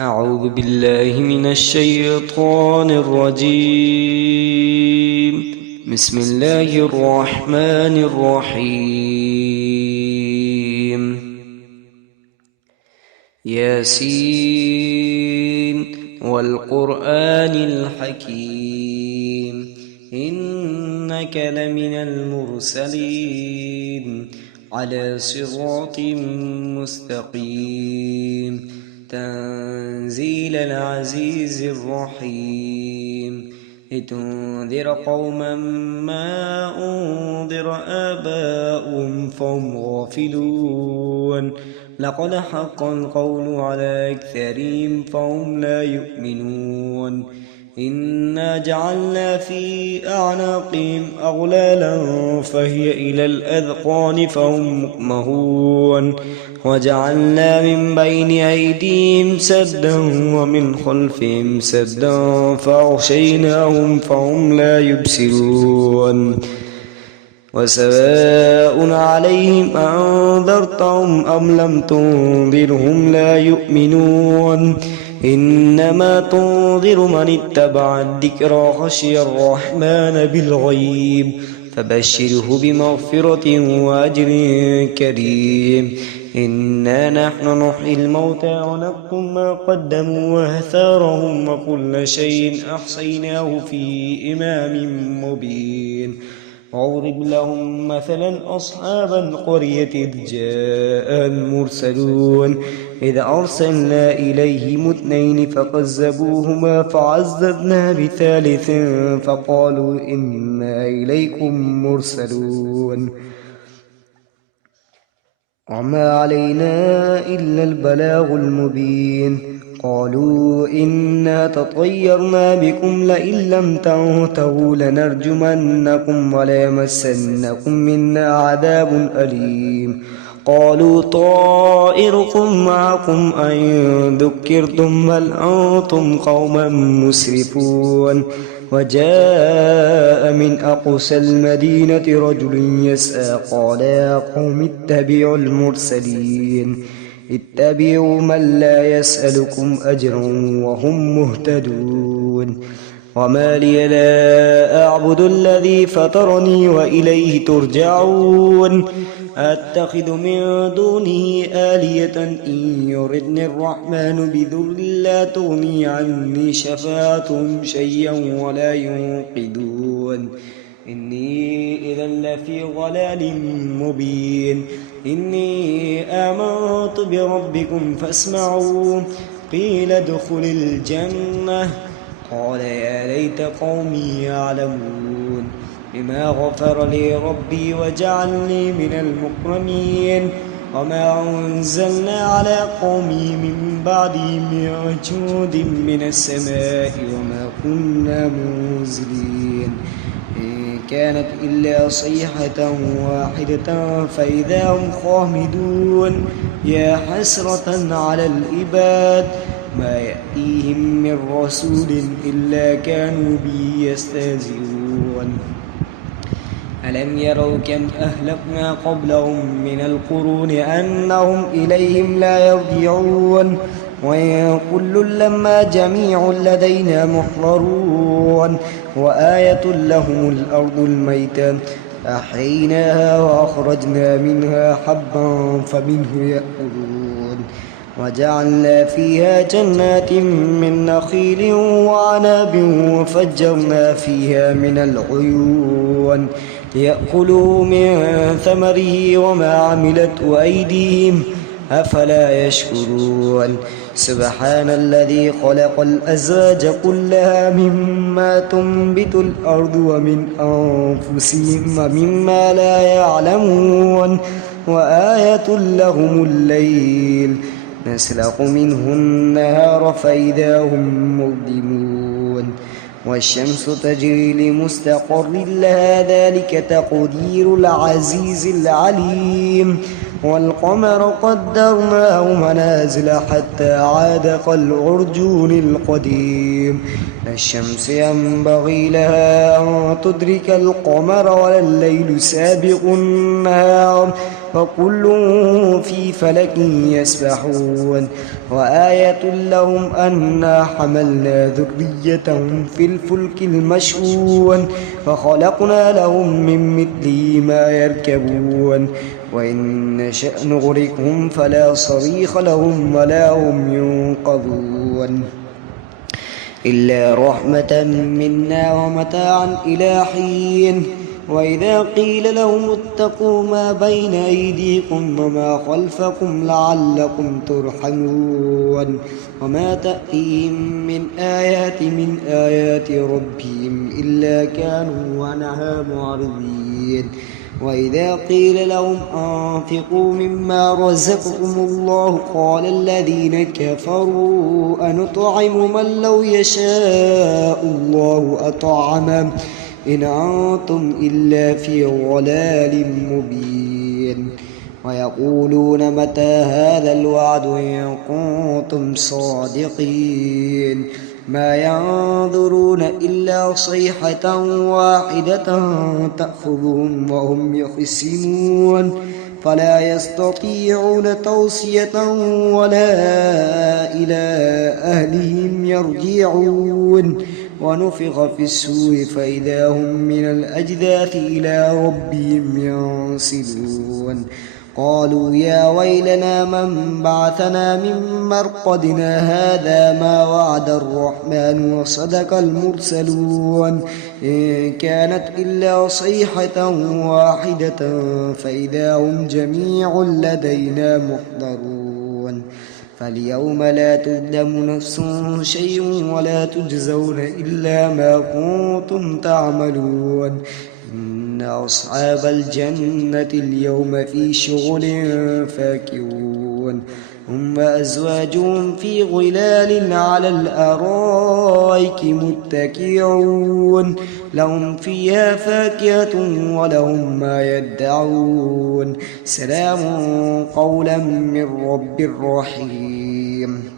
أعوذ بالله من الشيطان الرجيم. بسم الله الرحمن الرحيم. ياسين والقرآن الحكيم إنك لمن المرسلين على صراط مستقيم تنزيل العزيز الرحيم لتنذر قوما ما أنذر آباؤهم فهم غافلون لقد حق القول على أكثرهم فهم لا يؤمنون إنا جعلنا في أعناقهم أغلالا فهي إلى الأذقان فهم مقمحون وجعلنا من بين أيديهم سدا ومن خلفهم سدا فأغشيناهم فهم لا يبصرون وسواء عليهم أنذرتهم أم لم تنذرهم لا يؤمنون إنما تنذر من اتبع الذكر خشي الرحمن بالغيب فبشره بمغفرة وأجر كريم إنا نحن نحيي الموتى ونكتب ما قدموا وآثارهم وكل شيء أحصيناه في إمام مبين واضرب لهم مثلا أصحاب القرية إذ جاء المرسلون إذ أرسلنا إليهم اثنين فكذبوهما فعززنا بثالث فقالوا إنا إليكم مرسلون وما علينا إلا البلاغ المبين قالوا إنا تطيرنا بكم لئن لم تنتهوا لنرجمنكم وليمسنكم منا عذاب أليم قالوا طائركم معكم أئن ذكرتم بل أنتم قوما مسرفون وجاء من أقصى المدينة رجل يسعى قال يا قوم اتبعوا المرسلين اتبعوا من لا يسألكم أجرا وهم مهتدون وما لي لا أعبد الذي فطرني وإليه ترجعون أتخذ من دونه آلية إن يردني الرحمن بذر لا تغني عني شفاعتهم شيئا ولا ينقذون إني إذا لفي ضلال مبين إني آمنت بربكم فاسمعوا قيل ادخل الجنة قال يا ليت قومي يعلمون بما غفر لي ربي وجعلني من المكرمين وما أنزلنا على قومي من بعدي من جود من السماء وما كنا منزلين إن كانت إلا صيحة واحدة فإذا هم خامدون يا حسرة على العباد ما يأتيهم من رسول إلا كانوا به يستهزئون ألم يروا كم أهلكنا قبلهم من القرون أنهم إليهم لا يرجعون وإن كل لما جميع لدينا محضرون وآية لهم الأرض الميتة أحييناها وأخرجنا منها حبا فمنه يأكلون وجعلنا فيها جنات من نخيل وعناب وفجرنا فيها من العيون ليأكلوا من ثمره وما عملته أيديهم أفلا يشكرون سبحان الذي خلق الأزواج كلها مما تنبت الأرض ومن أنفسهم ومما لا يعلمون وآية لهم الليل نسلخ منه النهار فإذا هم مظلمون والشمس تجري لمستقر لها ذلك تقدير العزيز العليم والقمر قدرناه منازل حتى عاد كالعرجون القديم لا الشمس ينبغي لها أن تدرك القمر ولا الليل سابق النهار فكل في فلك يسبحون وآية لهم أنا حملنا ذريتهم في الفلك المشحون فخلقنا لهم من مثله ما يركبون وإن نشأ نغرقهم فلا صريخ لهم ولا هم ينقذون إلا رحمة منا ومتاعا إلى حين وإذا قيل لهم اتقوا ما بين أيديكم وما خلفكم لعلكم ترحمون وما تأتيهم من آيات ربهم إلا كانوا عنها معرضين وإذا قيل لهم أنفقوا مما رزقكم الله قال الذين كفروا أنطعم من لو يشاء الله أطعمه إن أنتم إلا في ضلال مبين ويقولون متى هذا الوعد إن كنتم صادقين ما ينظرون إلا صيحة واحدة تأخذهم وهم يخصمون فلا يستطيعون توصية ولا إلى أهلهم يرجعون ونفخ في السور فإذا هم من الأجداث إلى ربهم ينسلون قالوا يا ويلنا من بعثنا من مرقدنا هذا ما وعد الرحمن وصدق المرسلون إن كانت إلا صيحة واحدة فإذا هم جميع لدينا محضرون فاليوم لا تظلم نفس شيء ولا تجزون إلا ما كنتم تعملون إن أصحاب الجنة اليوم في شغل فاكهون هم وأزواجهم في ظلال على الأرائك متكئون لهم فيها فاكهة ولهم ما يدعون سلام قولا من رب رحيم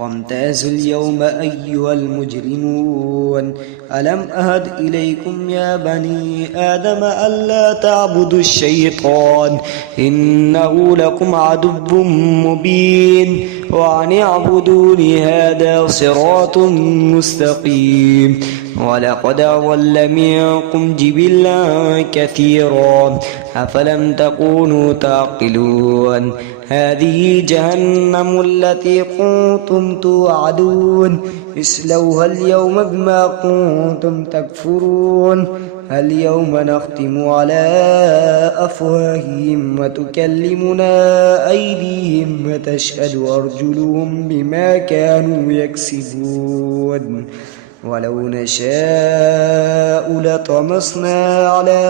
وامتازوا اليوم أيها المجرمون ألم أهد إليكم يا بني آدم ألا تعبدوا الشيطان إنه لكم عدو مبين وأن اعبدوني هذا صراط مستقيم ولقد أضل منكم جبلا كثيرا أفلم تكونوا تعقلون هذه جهنم التي كنتم توعدون اصلوها اليوم بما كنتم تكفرون اليوم نختم على أفواههم وتكلمنا أيديهم وتشهد أرجلهم بما كانوا يكسبون ولو نشاء لطمسنا على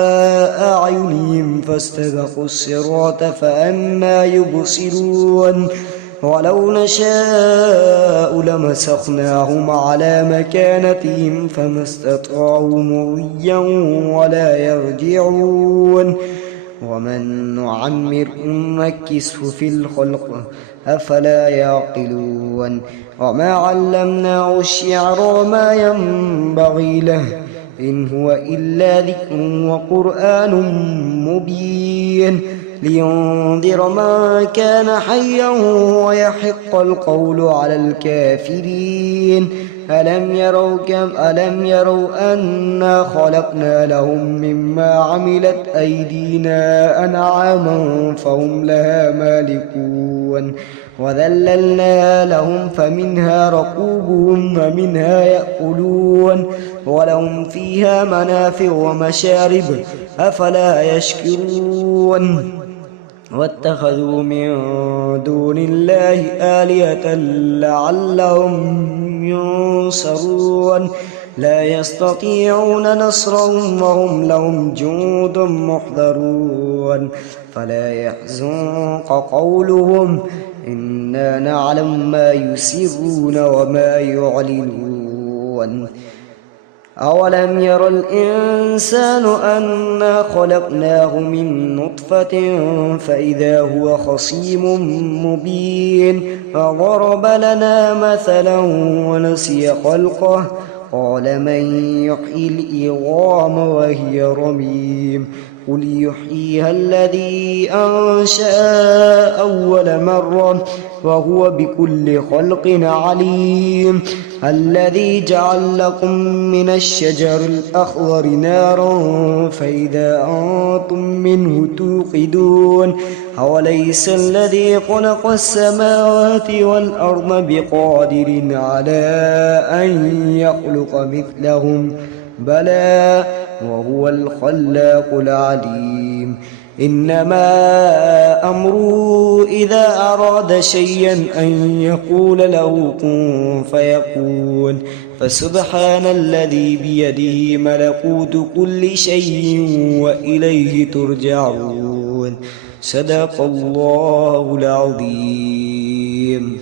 أعينهم فاستبقوا الصراط فأنى يبصرون ولو نشاء لمسخناهم على مكانتهم فما استطاعوا مضيا ولا يرجعون ومن نعمر نكسه في الخلق أفلا يعقلون وما علمناه الشعر وما ينبغي له إن هو إلا ذكر وقرآن مبين لينذر من كان حيا ويحق القول على الكافرين ألم يروا أنا خلقنا لهم مما عملت أيدينا أنعاما فهم لها مالكون وذللنا لهم فمنها ركوبهم ومنها يأكلون ولهم فيها منافع ومشارب أفلا يشكرون واتخذوا من دون الله آلهة لعلهم ينصرون لا يستطيعون نصرهم وهم لهم جند محضرون فلا يحزنك قولهم إنا نعلم ما يسرون وما يعلنون أولم ير الإنسان أنا خلقناه من نطفة فإذا هو خصيم مبين فضرب لنا مثلا ونسي خلقه قال من يحيي العظام وهي رميم قل يحييها الذي أنشأ أول مرة وهو بكل خلق عليم الذي جعل لكم من الشجر الأخضر نارا فإذا أنتم منه توقدون أوليس الذي خلق السماوات والأرض بقادر على أن يخلق مثلهم بلى وهو الخلاق العليم إنما أمره إذا أراد شيئا أن يقول له كن فيكون فسبحان الذي بيده ملكوت كل شيء وإليه ترجعون صدق الله العظيم.